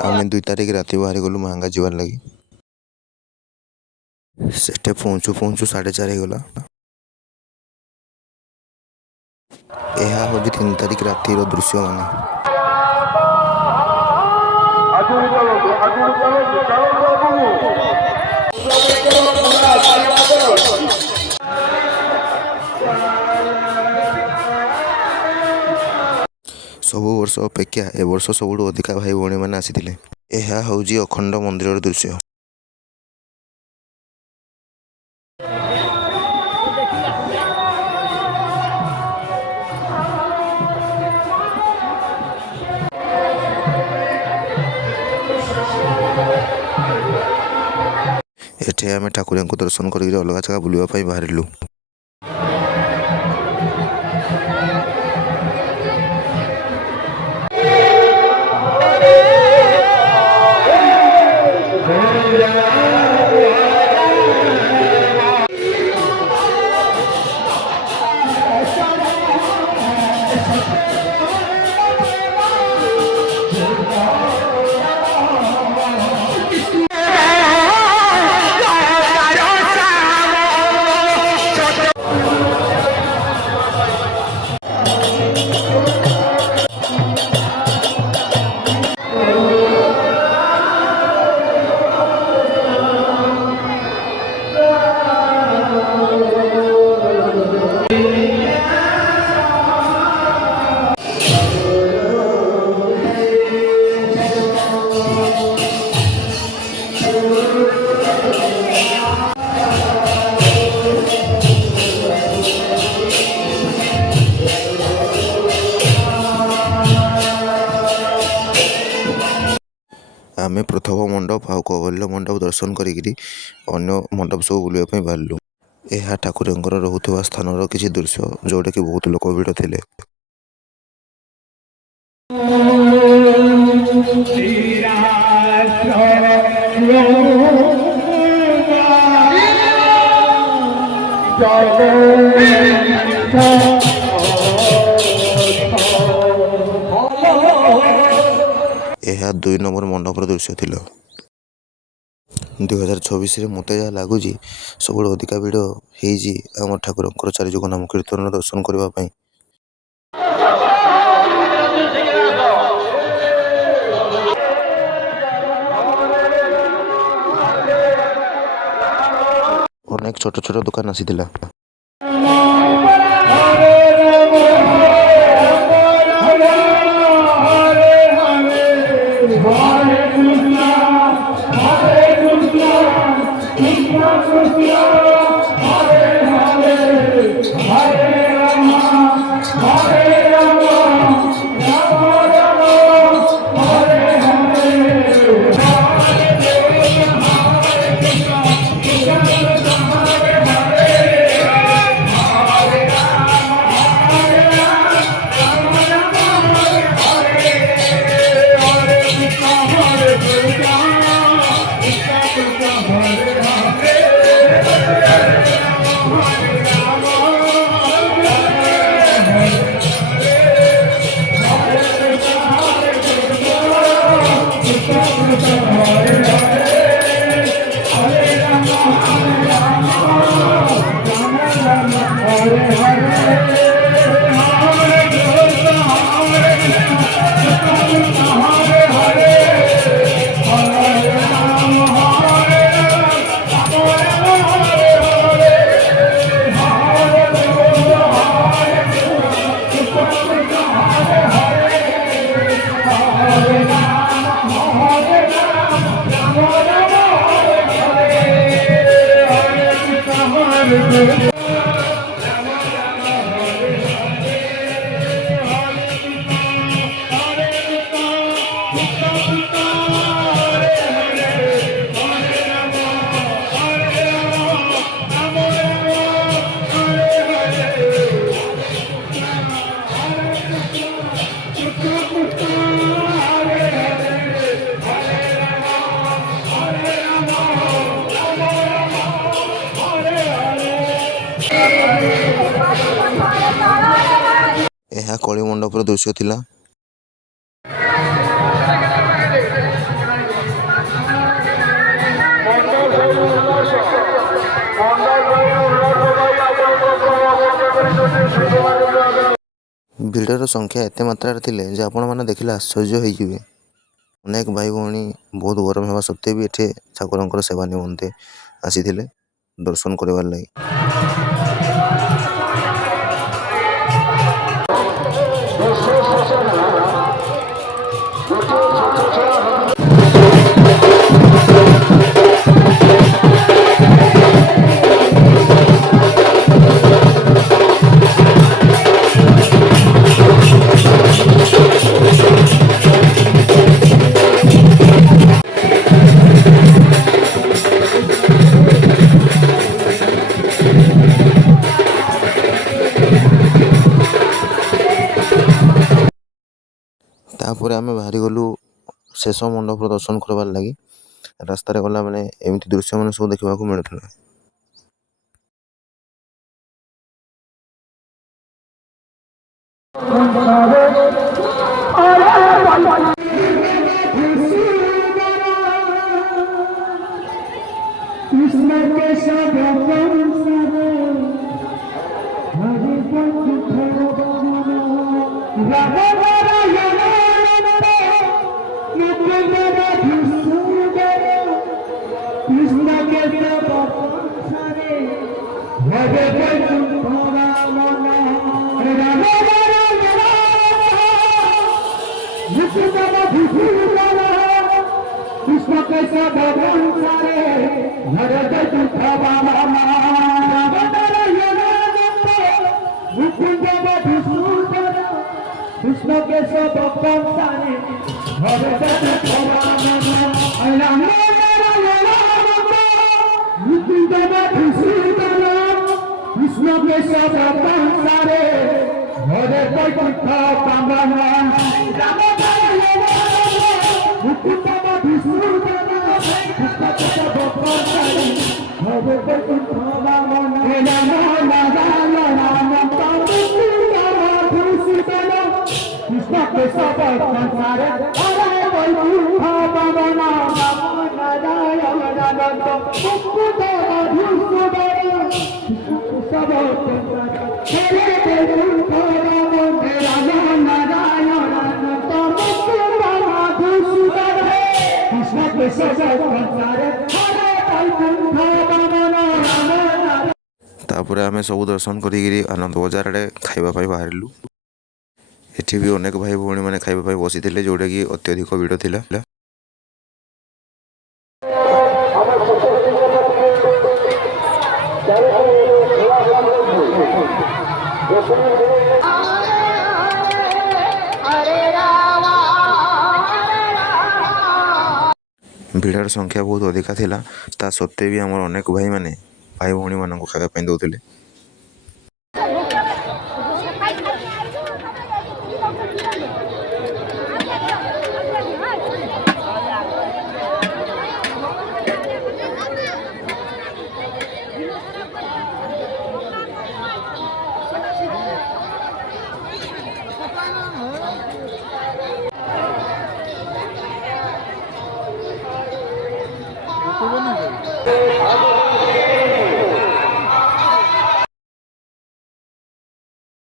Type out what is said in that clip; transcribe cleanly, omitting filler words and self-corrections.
आम 2 तारिख राति बाहरी गलु महंगा जीवार लगी सेठे पहुँचु पहुँचु 4:30 गला। यह हूँ 3 तारिख राति दृश्य मान सबु वर्ष अपेक्षा ए वर्ष सबुठ अधिका भाई भौणी मैंने आसी यह हूँ अखंड मंदिर दृश्य। एठे आमे ठाकुर को दर्शन कर अलग जगह बुलावाई बाहरिलु। आमे प्रथम मंडप आउ कौवल्य मंडप दर्शन करी अन्य मंडप सब बुलावाई बाहरिलु। यह ठाकुर रोहुवा स्थान किसी दृश्य जोटा कि बहुत लोक भिड़ थे। यह 2 नंबर मंडपर दृश्य थिला। 2024 मत जहाँ लगुच सब अधिका भिड़ होम ठाकुर चारिजुग नाम कीर्तन दर्शन करने। अनेक छोट छोट दुकान आसीथिला। यह कली मंडपर दृश्य थिला। ଭିଡ଼ର ସଂଖ୍ୟା ଏତେ ମାତ୍ରାରେ ଥିଲେ ଯେ ଆପଣମାନେ ଦେଖିଲେ ଆଶ୍ଚର୍ଯ୍ୟ ହୋଇଯିବେ। ଅନେକ ଭାଇ ଭଉଣୀ ବହୁତ ଗରମ ହେବା ସତ୍ତ୍ୱେ ବି ଏଠି ଠାକୁରଙ୍କର ସେବା ନିମନ୍ତେ ଆସିଥିଲେ ଦର୍ଶନ କରିବାର ଲାଗି। ତାପରେ ଆମେ ବାହାରି ଗଲୁ ଶେଷ ମଣ୍ଡପର ଦର୍ଶନ କରିବାର ଲାଗି। ରାସ୍ତାରେ ଗଲାବେଳେ ଏମିତି ଦୃଶ୍ୟମାନ ସବୁ ଦେଖିବାକୁ ମିଳୁଥିଲା। ତାପରେ ଆମେ ସବୁ ଦର୍ଶନ କରିକିରି ଆନନ୍ଦ ବଜାର ଆଡ଼େ ଖାଇବା ପାଇଁ ବାହାରିଲୁ। ଏଠି ବି ଅନେକ ଭାଇ ଭଉଣୀମାନେ ଖାଇବା ପାଇଁ ବସିଥିଲେ, ଯେଉଁଟାକି ଅତ୍ୟଧିକ ଭିଡ଼ ଥିଲା। ଭିଡ଼ର ସଂଖ୍ୟା ବହୁତ ଅଧିକା ଥିଲା, ତା ସତ୍ତ୍ୱେ ବି ଆମର ଅନେକ ଭାଇ ଭଉଣୀମାନଙ୍କୁ ଖାଇବା ପାଇଁ ଦେଉଥିଲେ।